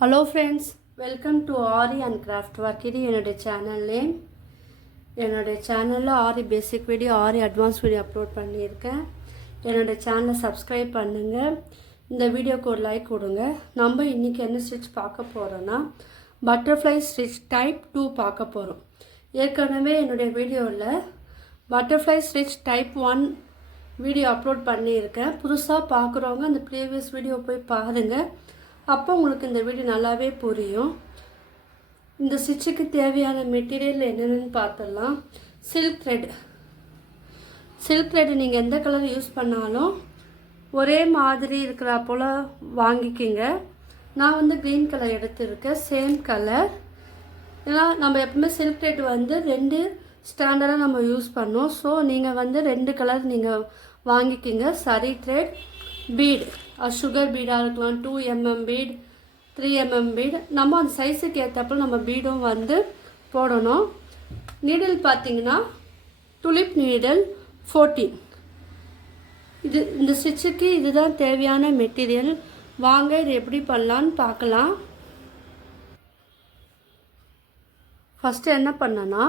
Hello friends, welcome to Ari and Craft Work. இது என்னுடைய channel name. என்னுடைய சேனலில் ஆரி பேசிக் வீடியோ ஆரி அட்வான்ஸ் வீடியோ அப்லோட் பண்ணியிருக்கேன். என்னுடைய சேனலை சப்ஸ்கிரைப் பண்ணுங்கள். இந்த வீடியோக்கு ஒரு லைக் கொடுங்க. நம்ம இன்றைக்கி என்ன ஸ்டிச் பார்க்க போகிறோன்னா பட்டர்ஃப்ளை ஸ்டிச் டைப் 2 பார்க்க போகிறோம். ஏற்கனவே என்னுடைய வீடியோவில் butterfly stitch type 1 video upload பண்ணியிருக்கேன். புதுசாக பார்க்குறவங்க அந்த ப்ரீவியஸ் வீடியோ போய் பாருங்கள். அப்போ உங்களுக்கு இந்த வீடியோ நல்லாவே புரியும். இந்த ஸ்டிச்சுக்கு தேவையான மெட்டீரியல் என்னென்னு பார்த்துடலாம். சில்க் த்ரெட் நீங்கள் எந்த கலர் யூஸ் பண்ணாலும் ஒரே மாதிரி இருக்கிற போல் வாங்கிக்கிங்க. நான் வந்து க்ரீன் கலர் எடுத்துருக்கேன், சேம் கலர். ஏன்னா நம்ம எப்பவுமே சில்க் த்ரெட் வந்து 2 ஸ்டாண்டர்டாக நம்ம யூஸ் பண்ணோம். ஸோ நீங்கள் வந்து 2 கலர் நீங்கள் வாங்கிக்கிங்க. சரி த்ரெட், பீட், சுகர் பீடாக இருக்கலாம், 2 mm பீட், 3 mm பீட். நம்ம அந்த சைஸுக்கு ஏற்றப்போ நம்ம பீடும் வந்து போடணும். நீடில் பார்த்தீங்கன்னா துலிப் நீடில் 14. இந்த ஸ்டிச்சுக்கு இதுதான் தேவையான மெட்டீரியல். வாங்க இது எப்படி பண்ணலான்னு பார்க்கலாம். ஃபஸ்ட்டு என்ன பண்ணனா,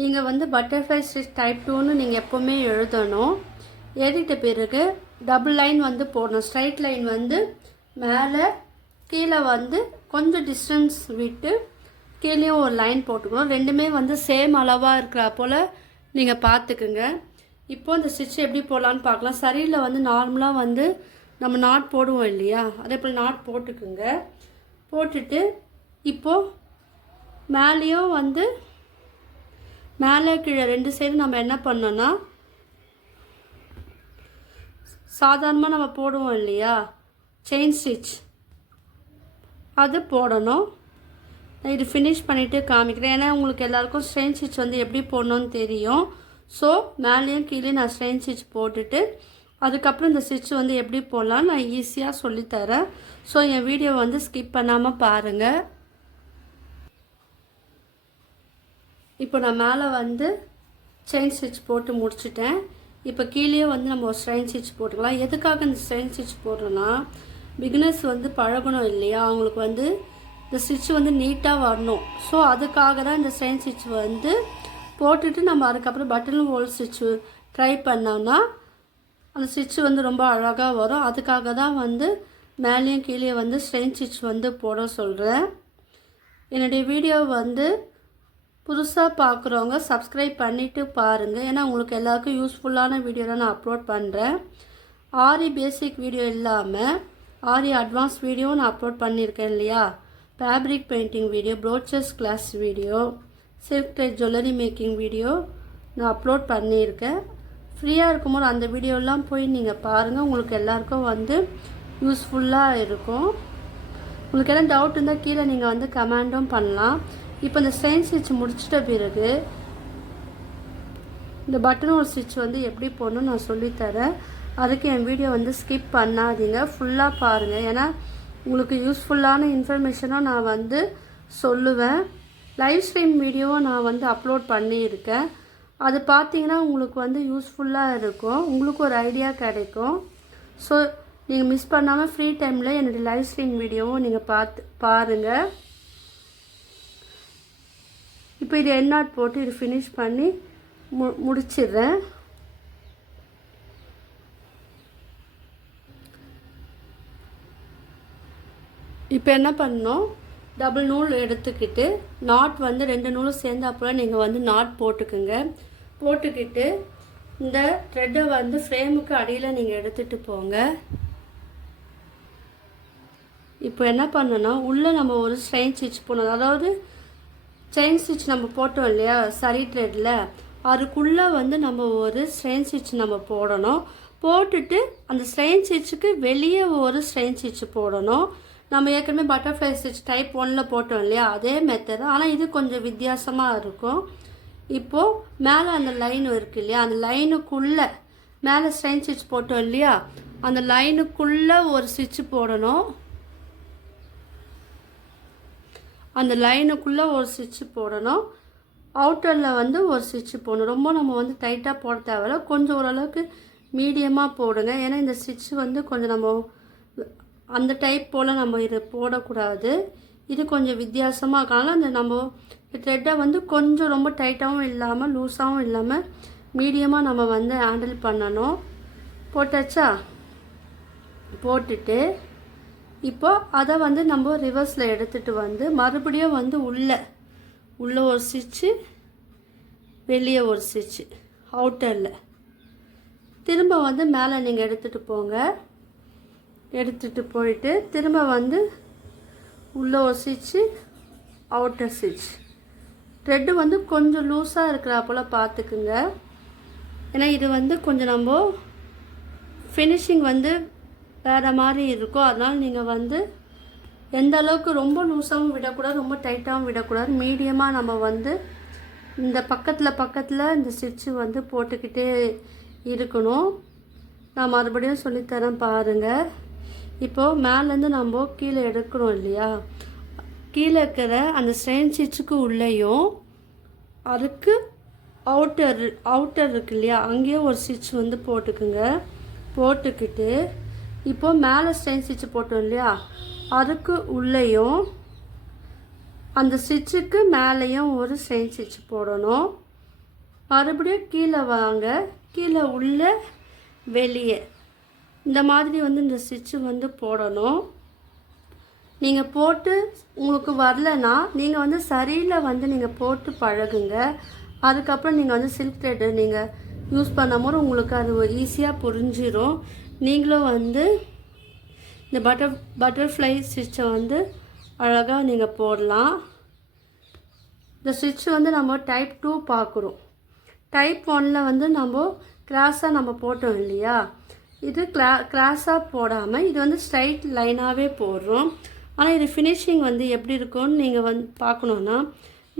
நீங்கள் வந்து பட்டர்ஃப்ளை ஸ்டிச் டைப் 2ன்னு நீங்கள் எப்போவுமே எழுதணும். எழுதிட்ட பிறகு டபுள் லைன் வந்து போடணும். ஸ்ட்ரைட் லைன் வந்து மேலே கீழே வந்து கொஞ்சம் டிஸ்டன்ஸ் விட்டு கீழேயும் ஒரு லைன் போட்டுக்கணும். ரெண்டுமே வந்து சேம் அளவாக இருக்கிற போல் நீங்கள் பார்த்துக்குங்க. இப்போது இந்த ஸ்டிச் எப்படி போடலான்னு பார்க்கலாம். சரியில் வந்து நார்மலாக வந்து நம்ம நாட் போடுவோம் இல்லையா, அதே போல் நாட் போட்டுக்குங்க. போட்டுட்டு இப்போது மேலேயும் வந்து மேலே கீழே 2 சைடு நம்ம என்ன பண்ணோன்னா, சாதாரணமாக நம்ம போடுவோம் இல்லையா செயின் ஸ்டிச், அது போடணும். நான் இது ஃபினிஷ் பண்ணிவிட்டு காமிக்கிறேன். ஏன்னா உங்களுக்கு எல்லாருக்கும் செயின் ஸ்டிச் வந்து எப்படி போடணும்னு தெரியும். ஸோ மேலேயும் கீழே நான் செயின் ஸ்டிச் போட்டுட்டு அதுக்கப்புறம் இந்த ஸ்டிச் வந்து எப்படி போடலான்னு நான் ஈஸியாக சொல்லித்தரேன். ஸோ என் வீடியோ வந்து ஸ்கிப் பண்ணாமல் பாருங்கள். இப்போ நான் மேலே வந்து செயின் ஸ்டிச் போட்டு முடிச்சிட்டேன். இப்போ கீழே வந்து நம்ம ஒரு ஸ்ட்ரைன் ஸ்டிச் போட்டுக்கலாம். எதுக்காக இந்த ஸ்ட்ரைன் ஸ்டிச் போடுறோன்னா, பிகினர்ஸ் வந்து பழகணும் இல்லையா, அவங்களுக்கு வந்து இந்த ஸ்டிச் வந்து நீட்டாக வரணும். ஸோ அதுக்காக தான் இந்த ஸ்ட்ரைன் ஸ்டிச் வந்து போட்டுட்டு நம்ம அதுக்கப்புறம் பட்டன் ஹோல் ஸ்டிச்சு ட்ரை பண்ணோம்னா அந்த ஸ்டிச் வந்து ரொம்ப அழகாக வரும். அதுக்காக தான் வந்து மேலேயும் கீழே வந்து ஸ்ட்ரைன் ஸ்டிச் வந்து போட சொல்கிறேன். என்னுடைய வீடியோ வந்து புதுசாக பார்க்குறவங்க சப்ஸ்கிரைப் பண்ணிவிட்டு பாருங்கள். ஏன்னா உங்களுக்கு எல்லாருக்கும் யூஸ்ஃபுல்லான வீடியோ தான் நான் அப்லோட் பண்ணுறேன். ஆரி பேசிக் வீடியோ இல்லாமல் ஆரி அட்வான்ஸ் வீடியோ நான் அப்லோட் பண்ணியிருக்கேன் இல்லையா. Fabric painting video, brochures class video, silk thread jewellery making video நான் அப்லோட் பண்ணியிருக்கேன். ஃப்ரீயாக இருக்கும்போது அந்த வீடியோலாம் போய் நீங்கள் பாருங்கள். உங்களுக்கு எல்லாருக்கும் வந்து யூஸ்ஃபுல்லாக இருக்கும். உங்களுக்கு எல்லாம் டவுட் இருந்தால் கீழே நீங்கள் வந்து கமெண்டும் பண்ணலாம். இப்போ இந்த ஸ்ட்ரைன் ஸ்டிச் முடிச்சிட்ட பிறகு இந்த பட்டன் ஹோல் ஸ்டிச் வந்து எப்படி போடணும்னு நான் சொல்லித்தரேன். அதுக்கு என் வீடியோ வந்து ஸ்கிப் பண்ணாதீங்க, ஃபுல்லாக பாருங்கள். ஏன்னா உங்களுக்கு யூஸ்ஃபுல்லான இன்ஃபர்மேஷனும் நான் வந்து சொல்லுவேன். லைவ் ஸ்ட்ரீம் வீடியோவும் நான் வந்து அப்லோட் பண்ணியிருக்கேன். அது பார்த்தீங்கன்னா உங்களுக்கு வந்து யூஸ்ஃபுல்லாக இருக்கும், உங்களுக்கு ஒரு ஐடியா கிடைக்கும். ஸோ நீங்கள் மிஸ் பண்ணாமல் ஃப்ரீ டைமில் என்னுடைய லைவ் ஸ்ட்ரீம் வீடியோவும் நீங்கள் பாருங்கள். இப்போ இது எண்ணாட் போட்டு இது ஃபினிஷ் பண்ணி முடிச்சிடுறேன். இப்போ என்ன பண்ணணும், டபுள் நூல் எடுத்துக்கிட்டு நாட் வந்து 2 நூலும் சேர்ந்தாப்புல நீங்கள் வந்து நாட் போட்டுக்குங்க. போட்டுக்கிட்டு இந்த த்ரெட்டை வந்து ஃப்ரேமுக்கு அடியில் நீங்கள் எடுத்துகிட்டு போங்க. இப்போ என்ன பண்ணணும்னா, உள்ளே நம்ம ஒரு ஸ்ட்ரைன் ஸ்டிச் போடணும். அதாவது செயின் ஸ்டிச் நம்ம போட்டோம் இல்லையா சரி த்ரெட்டில், அதுக்குள்ளே வந்து நம்ம ஒரு ஸ்ட்ரைன் ஸ்டிச் நம்ம போடணும். போட்டுட்டு அந்த ஸ்ட்ரைன் ஸ்டிச்சுக்கு வெளியே ஒரு ஸ்ட்ரைன் ஸ்டிச் போடணும். நம்ம ஏற்கனவே பட்டர்ஃப்ளை ஸ்டிச் டைப் 1ல் போட்டோம் இல்லையா, அதே மெத்தட். ஆனால் இது கொஞ்சம் வித்தியாசமாக இருக்கும். இப்போது மேலே அந்த லைன் இருக்குது இல்லையா, அந்த லைனுக்குள்ளே மேலே ஸ்ட்ரைன் ஸ்டிச் போட்டோம் இல்லையா, அந்த லைனுக்குள்ளே ஒரு ஸ்டிச் போடணும். அந்த லைனுக்குள்ளே ஒரு ஸ்டிச்சு போடணும். அவுட்டரில் வந்து ஒரு ஸ்டிச்சு போடணும். ரொம்ப நம்ம வந்து டைட்டாக போட தேவையில்ல, கொஞ்சம் ஓரளவுக்கு மீடியமாக போடுங்க. ஏன்னா இந்த ஸ்டிச்சு வந்து கொஞ்சம் நம்ம அந்த டைப் போல் நம்ம இது போடக்கூடாது. இது கொஞ்சம் வித்தியாசமாக இருக்காங்க. அந்த நம்ம த்ரெட்டை வந்து கொஞ்சம் ரொம்ப டைட்டாகவும் இல்லாமல் லூஸாகவும் இல்லாமல் மீடியமாக நம்ம வந்து ஹேண்டில் பண்ணணும். போட்டாச்சா? போட்டுட்டு இப்போ அதை வந்து நம்ம ரிவர்ஸில் எடுத்துகிட்டு வந்து மறுபடியும் வந்து உள்ளே ஒரு ஸ்டிச்சு, வெளியே ஒரு ஸ்டிச்சு அவுட்டரில், திரும்ப வந்து மேலே நீங்கள் எடுத்துகிட்டு போங்க. எடுத்துகிட்டு போயிட்டு திரும்ப வந்து உள்ளே ஒரு ஸ்டிச்சு, அவுட்டர் ஸ்டிச். த்ரெட்டு வந்து கொஞ்சம் லூஸாக இருக்கிறா போல் பார்த்துக்குங்க. ஏன்னா இது வந்து கொஞ்சம் நம்ம ஃபினிஷிங் வந்து வேறு மாதிரி இருக்கும். அதனால் நீங்கள் வந்து எந்த அளவுக்கு ரொம்ப லூஸாகவும் விடக்கூடாது, ரொம்ப டைட்டாகவும் விடக்கூடாது. மீடியமாக நம்ம வந்து இந்த பக்கத்தில் இந்த ஸ்டிச்சு வந்து போட்டுக்கிட்டே இருக்கணும். நான் மறுபடியும் சொல்லித்தரேன் பாருங்கள். இப்போது மேலேருந்து நம்ம கீழே எடுக்கிறோம் இல்லையா, கீழே இருக்கிற அந்த ஸ்ட்ரெயின் ஸ்டிச்சுக்கு உள்ளேயும் அதுக்கு அவுட்டர் இருக்கு இல்லையா, அங்கேயே ஒரு ஸ்டிச் வந்து போட்டுக்குங்க. போட்டுக்கிட்டு இப்போது மேலே ஸ்ட்ரெயின் ஸ்டிச்சு போட்டோம் இல்லையா, அதுக்கு உள்ளேயும் அந்த ஸ்டிச்சுக்கு மேலேயும் ஒரு ஸ்ட்ரெயின் ஸ்டிச் போடணும். மறுபடியும் கீழே வாங்க, கீழே உள்ள வெளியே இந்த மாதிரி வந்து இந்த ஸ்டிச்சு வந்து போடணும். நீங்கள் போட்டு உங்களுக்கு வரலன்னா நீங்கள் வந்து சரியில் வந்து நீங்கள் போட்டு பழகுங்க. அதுக்கப்புறம் நீங்கள் வந்து சில்க் த்ரெட்டு நீங்கள் யூஸ் பண்ணும்போது உங்களுக்கு அது ஈஸியாக புரிஞ்சிடும். நீங்களும் வந்து இந்த பட்டர்ஃப்ளை ஸ்டிச்சை வந்து அழகாக நீங்கள் போடலாம். இந்த ஸ்டிச் வந்து நம்ம டைப் 2 பார்க்குறோம். டைப் 1 வந்து நம்ம கிராஸாக நம்ம போட்டோம் இல்லையா, இது கிராஸாக போடாமல் இது வந்து ஸ்ட்ரைட் லைனாகவே போடுறோம். ஆனால் இது ஃபினிஷிங் வந்து எப்படி இருக்கும்னு நீங்கள் வந்து பார்க்கணுன்னா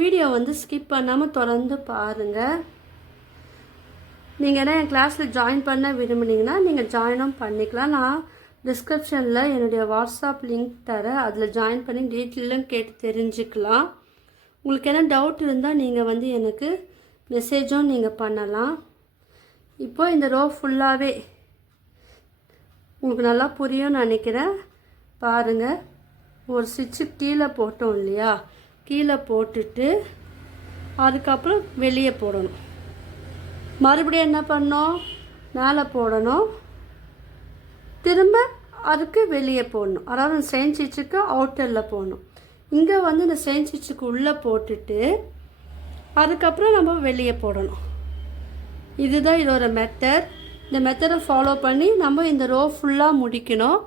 வீடியோ வந்து ஸ்கிப் பண்ணாமல் தொடர்ந்து பாருங்கள். நீங்கள் என் கிளாஸில் ஜாயின் பண்ண விரும்புனீங்கன்னா நீங்கள் ஜாயினும் பண்ணிக்கலாம். நான் டிஸ்கிரிப்ஷனில் என்னுடைய வாட்ஸ்அப் லிங்க் தரேன், அதில் ஜாயின் பண்ணி டீட்டெயிலும் கேட்டு தெரிஞ்சுக்கலாம். உங்களுக்கு என்ன டவுட் இருந்தால் நீங்கள் வந்து எனக்கு மெசேஜும் நீங்கள் பண்ணலாம். இப்போ இந்த ரோ ஃபுல்லாகவே உங்களுக்கு நல்லா புரியும்னு நினைக்கிறேன். பாருங்கள், ஒரு ஸ்டிச்சு கீழே போட்டோம் இல்லையா, கீழே போட்டுட்டு அதுக்கப்புறம் வெளியே போடணும். மறுபடியும் என்ன பண்ணோம், மேலே போடணும், திரும்ப அதுக்கு வெளியே போடணும். அதாவது ஸ்ட்ரெயின் ஸ்டிச்சுக்கு அவுட்டரில் போடணும். இங்கே வந்து இந்த ஸ்ட்ரெயின் ஸ்டிச்சுக்கு உள்ளே போட்டுட்டு அதுக்கப்புறம் நம்ம வெளியே போடணும். இதுதான் இதோட மெத்தட். இந்த மெத்தடை ஃபாலோ பண்ணி நம்ம இந்த ரோ ஃபுல்லாக முடிக்கணும்.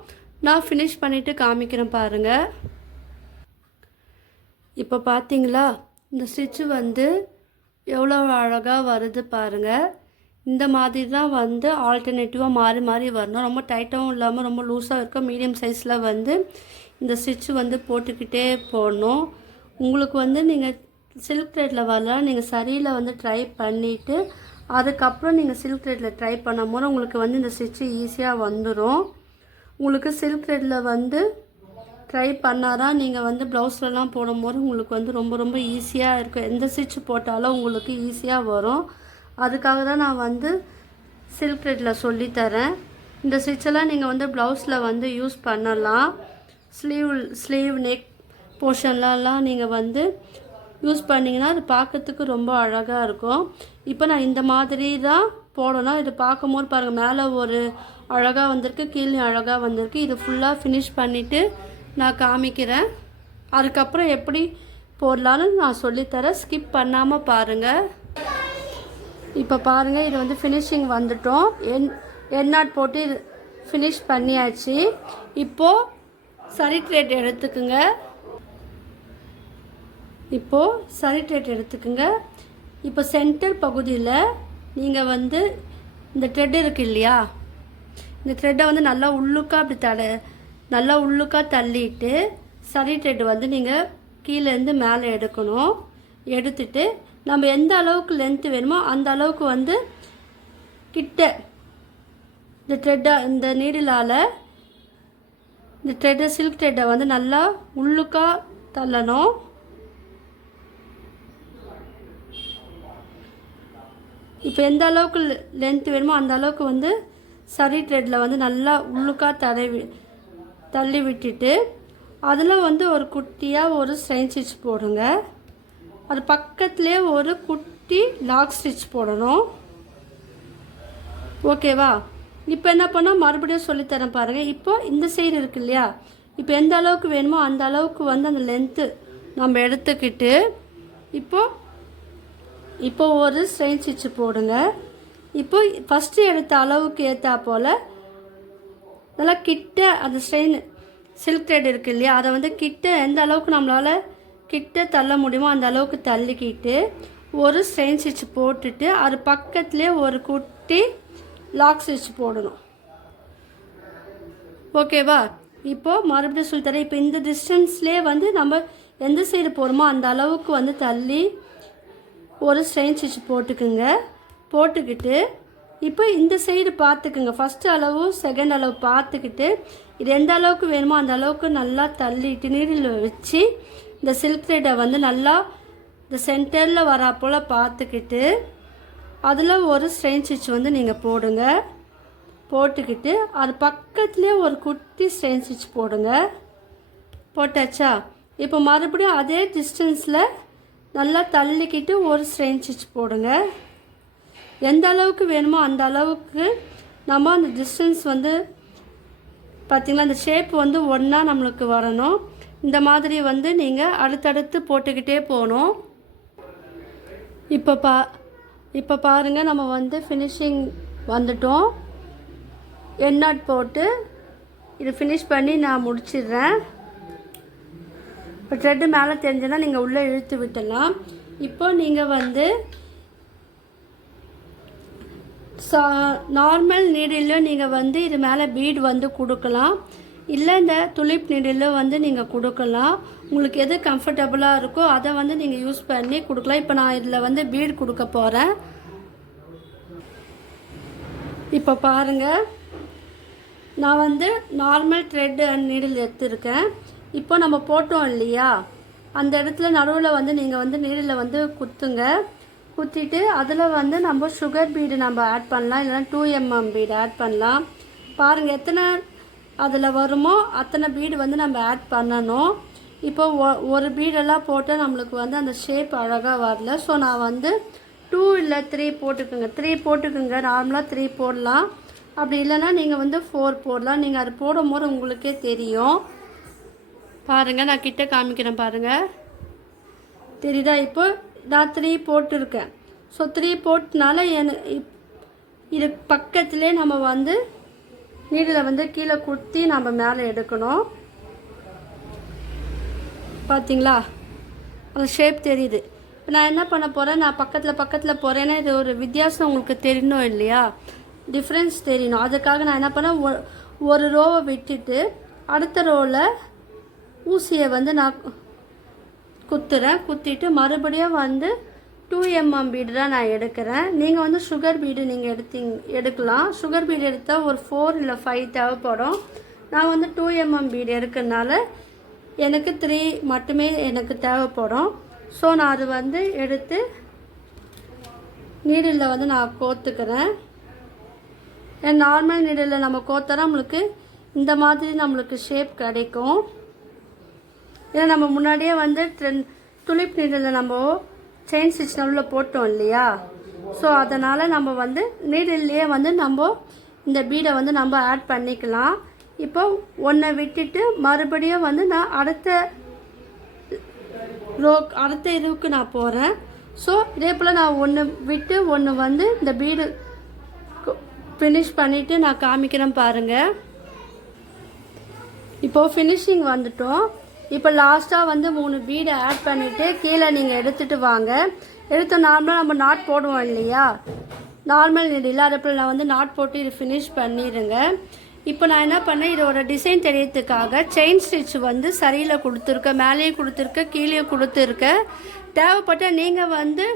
நான் ஃபினிஷ் பண்ணிவிட்டு காமிக்கிறேன் பாருங்கள். இப்போ பார்த்தீங்களா, இந்த ஸ்டிச்சு வந்து எவ்வளோ அழகாக வருது பாருங்கள். இந்த மாதிரி தான் வந்து ஆல்டர்னேட்டிவாக மாறி மாறி வரணும். ரொம்ப டைட்டாகவும் இல்லாமல் ரொம்ப லூஸாக இருக்க மீடியம் சைஸில் வந்து இந்த ஸ்டிச்சு வந்து போட்டுக்கிட்டே போடணும். உங்களுக்கு வந்து நீங்கள் சில்க் த்ரெட்டில் வரலாம், நீங்கள் சரியில் வந்து ட்ரை பண்ணிவிட்டு அதுக்கப்புறம் நீங்கள் சில்க் த்ரெட்டில் ட்ரை பண்ணும் போது உங்களுக்கு வந்து இந்த ஸ்டிச்சு ஈஸியாக வந்துடும். உங்களுக்கு சில்க் த்ரெட்டில் வந்து ட்ரை பண்ணாதான் நீங்கள் வந்து ப்ளவுஸ்லலாம் போடும்போது உங்களுக்கு வந்து ரொம்ப ரொம்ப ஈஸியாக இருக்கும். எந்த ஸ்டிச்சு போட்டாலும் உங்களுக்கு ஈஸியாக வரும். அதுக்காக தான் நான் வந்து சில்க் த்ரெட்டில் சொல்லித்தரேன். இந்த ஸ்டிச்செல்லாம் நீங்கள் வந்து ப்ளவுஸில் வந்து யூஸ் பண்ணலாம். ஸ்லீவ் நெக் போர்ஷன்லலாம் நீங்கள் வந்து யூஸ் பண்ணிங்கன்னா அது பார்க்கறதுக்கு ரொம்ப அழகாக இருக்கும். இப்போ நான் இந்த மாதிரி தான் போடணும். இது பார்க்கும்போது பாருங்கள், மேலே ஒரு அழகாக வந்திருக்கு, கீழே அழகாக வந்திருக்கு. இது ஃபுல்லாக ஃபினிஷ் பண்ணிவிட்டு நான் காமிக்கிறேன். அதுக்கப்புறம் எப்படி போடலான்னு நான் சொல்லித்தரேன். ஸ்கிப் பண்ணாமல் பாருங்கள். இப்போ பாருங்கள், இது வந்து ஃபினிஷிங் வந்துட்டோம். என் நாட் போட்டு இது ஃபினிஷ் பண்ணியாச்சு. இப்போது சரி த்ரெட் எடுத்துக்குங்க. இப்போ சென்டர் பகுதியில் நீங்கள் வந்து இந்த த்ரெட் இருக்கு இல்லையா, இந்த த்ரெட்டை வந்து நல்லா உள்ளுக்காக தள்ளிட்டு சரி த்ரெட் வந்து நீங்கள் கீழேருந்து மேலே எடுக்கணும். எடுத்துட்டு நம்ம எந்த அளவுக்கு லென்த்து வேணுமோ அந்த அளவுக்கு வந்து கிட்ட இந்த நீடிலால் இந்த த்ரெட்டை சில்க் த்ரெட்டை வந்து நல்லா உள்ளுக்காக தள்ளணும். இப்போ எந்த அளவுக்கு லென்த் வேணுமோ அந்த அளவுக்கு வந்து சரி த்ரெட்டில் வந்து நல்லா உள்ளுக்காக தள்ளி விட்டுட்டு அதில் வந்து ஒரு குட்டியாக ஒரு ஸ்ட்ரெயின் ஸ்டிச் போடுங்க. அது பக்கத்துலேயே ஒரு குட்டி லாக் ஸ்டிச் போடணும். ஓகேவா? இப்போ என்ன பண்ணால் மறுபடியும் சொல்லித்தரேன் பாருங்கள். இப்போ இந்த சைடு இருக்கு இல்லையா, இப்போ எந்த அளவுக்கு வேணுமோ அந்த அளவுக்கு வந்து அந்த லென்த்து நம்ம எடுத்துக்கிட்டு இப்போ ஒரு ஸ்ட்ரெயின் ஸ்டிச் போடுங்க. இப்போ ஃபஸ்ட்டு எடுத்த அளவுக்கு ஏற்றா போல் நல்லா கிட்ட அந்த சில்க் த்ரெட் இருக்குது இல்லையா, அதை வந்து கிட்ட எந்த அளவுக்கு நம்மளால் கிட்ட தள்ள முடியுமோ அந்த அளவுக்கு தள்ளிக்கிட்டு ஒரு ஸ்ட்ரெயின் ஸ்டிச் போட்டுட்டு அது பக்கத்துலேயே ஒரு குட்டி லாக் ஸ்டிச் போடணும். ஓகேவா? இப்போது மறுபடியும் சொல்லித்தரேன். இப்போ இந்த டிஸ்டன்ஸ்லேயே வந்து நம்ம எந்த சைடு போகிறோமோ அந்த அளவுக்கு வந்து தள்ளி ஒரு ஸ்ட்ரெயின் ஸ்டிச் போட்டுக்கிட்டு இப்போ இந்த சைடு பார்த்துக்குங்க. ஃபஸ்ட்டு அளவு செகண்ட் அளவு பார்த்துக்கிட்டு இது எந்த அளவுக்கு வேணுமோ அந்த அளவுக்கு நல்லா தள்ளிட்டு நீரில் வச்சு இந்த சில்க் த்ரெட்டை வந்து நல்லா இந்த சென்டரில் வரா போல் பார்த்துக்கிட்டு அதில் ஒரு ஸ்ட்ரெயின் ஸ்டிச் வந்து நீங்கள் போட்டுக்கிட்டு அது பக்கத்துலேயே ஒரு குட்டி ஸ்ட்ரெயின் ஸ்டிச் போடுங்க. போட்டாச்சா? இப்போ மறுபடியும் அதே டிஸ்டன்ஸில் நல்லா தள்ளிக்கிட்டு ஒரு ஸ்ட்ரெயின் ஸ்டிச் போடுங்க. எந்த அளவுக்கு வேணுமோ அந்த அளவுக்கு நம்ம அந்த டிஸ்டன்ஸ் வந்து பார்த்திங்கன்னா அந்த ஷேப் வந்து ஒன்றா நம்மளுக்கு வரணும். இந்த மாதிரி வந்து நீங்கள் அடுத்தடுத்து போட்டுக்கிட்டே போகணும். இப்போ பாருங்கள், நம்ம வந்து ஃபினிஷிங் வந்துட்டோம். எண்ட் நாட் போட்டு இது ஃபினிஷ் பண்ணி நான் முடிச்சிடுறேன். இப்போ த்ரெட்டு மேலே தெரிஞ்சுன்னா நீங்கள் உள்ளே இழுத்து விட்டலாம். இப்போ நீங்கள் வந்து நார்மல் நீடில் நீங்கள் வந்து இது மேலே பீட் வந்து கொடுக்கலாம், இல்லை இந்த துளிப் நீடில் வந்து நீங்கள் கொடுக்கலாம். உங்களுக்கு எது கம்ஃபர்டபுளாக இருக்கோ அதை வந்து நீங்கள் யூஸ் பண்ணி கொடுக்கலாம். இப்போ நான் இதில் வந்து பீட் கொடுக்க போகிறேன். இப்போ பாருங்கள், நான் வந்து நார்மல் த்ரெட் அண்ட் நீடில் எடுத்துருக்கேன். இப்போ நம்ம போட்டோம் இல்லையா, அந்த இடத்துல நடுவில் வந்து நீங்கள் வந்து நீடில் வந்து குத்திட்டு அதில் வந்து நம்ம சுகர் பீடு நம்ம ஆட் பண்ணலாம், இல்லைனா 2mm பீடு ஆட் பண்ணலாம். பாருங்கள், எத்தனை அதில் வருமோ அத்தனை பீடு வந்து நம்ம ஆட் பண்ணணும். இப்போ ஒரு பீடெல்லாம் போட்டால் நம்மளுக்கு வந்து அந்த ஷேப் அழகாக வரல. ஸோ நான் வந்து 2 இல்லை 3 போட்டுக்குங்க. 3 போட்டுக்குங்க. நார்மலாக 3 போடலாம். அப்படி இல்லைன்னா நீங்கள் வந்து 4 போடலாம். நீங்கள் அது போடும்போது உங்களுக்கே தெரியும். பாருங்கள், நான் கிட்ட காமிக்கிறேன் பாருங்கள், தெரியுதா? இப்போ நான் 3 போட்டிருக்கேன். ஸோ 3 போட்டனால இது பக்கத்துலேயே நம்ம வந்து நீடில் வந்து கீழே குத்தி நம்ம மேலே எடுக்கணும். பார்த்தீங்களா, அந்த ஷேப் தெரியுது. இப்போ நான் என்ன பண்ண போகிறேன், நான் பக்கத்தில் போகிறேன்னா இது ஒரு வித்தியாசம் உங்களுக்கு தெரியணும் இல்லையா, டிஃப்ரென்ஸ் தெரியணும். அதுக்காக நான் என்ன பண்ணேன், ஒரு ரோவை விட்டுட்டு அடுத்த ரோவில் ஊசியை வந்து நான் குத்திட்டு மறுபடியும் வந்து 2mm பீடு தான் நான் எடுக்கிறேன். நீங்கள் வந்து சுகர் பீடு நீங்கள் எடுக்கலாம். சுகர் பீடு எடுத்தால் ஒரு 4 இல்லை 5 தேவைப்படும். நான் வந்து 2mm பீடு எடுக்கிறதுனால எனக்கு 3 மட்டுமே எனக்கு தேவைப்படும். ஸோ நான் அது வந்து எடுத்து நீடில் வந்து நான் கோத்துக்கிறேன். நார்மல் நீடில் நம்ம கோத்தா நம்மளுக்கு இந்த மாதிரி நம்மளுக்கு ஷேப் கிடைக்கும். ஏன்னா நம்ம முன்னாடியே வந்து துளிப் நீடில் நம்ம செயின் ஸ்டிச் நடுவில் போட்டோம் இல்லையா, ஸோ அதனால் நம்ம வந்து நீடில்லையே வந்து நம்ம இந்த பீடை வந்து நம்ம ஆட் பண்ணிக்கலாம். இப்போ ஒன்றை விட்டுட்டு மறுபடியும் வந்து நான் அடுத்த இதுவுக்கு நான் போகிறேன். ஸோ இதே போல் நான் ஒன்று விட்டு ஒன்று வந்து இந்த பீடு ஃபினிஷ் பண்ணிவிட்டு நான் காமிக்கிறேன் பாருங்கள். இப்போது ஃபினிஷிங் வந்துட்டோம். இப்போ லாஸ்ட்டாக வந்து 3 பீடை ஆட் பண்ணிவிட்டு கீழே நீங்கள் எடுத்துகிட்டு வாங்க. நார்மலாக நம்ம நாட் போடுவோம் இல்லையா, நார்மல் நீடில் அதே போல் நான் வந்து நாட் போட்டு இது ஃபினிஷ் பண்ணிடுங்க. இப்போ நான் என்ன பண்ணேன், இதோட டிசைன் தெரியறதுக்காக செயின் ஸ்டிச் வந்து சரியில் கொடுத்துருக்கேன், மேலேயும் கொடுத்துருக்கேன், கீழே கொடுத்துருக்கேன். தேவைப்பட்ட நீங்கள் வந்து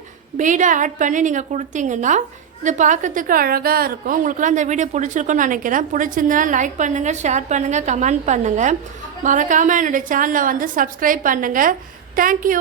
பீடை ஆட் பண்ணி நீங்கள் கொடுத்தீங்கன்னா இது பார்க்கறதுக்கு அழகாக இருக்கும். உங்களுக்குலாம் இந்த வீடியோ பிடிச்சிருக்குன்னு நினைக்கிறேன். பிடிச்சிருந்தா லைக் பண்ணுங்கள், ஷேர் பண்ணுங்கள், கமெண்ட் பண்ணுங்கள். மறக்காமல் என்னுடைய சேனலை வந்து சப்ஸ்கிரைப் பண்ணுங்கள். தேங்க்யூ.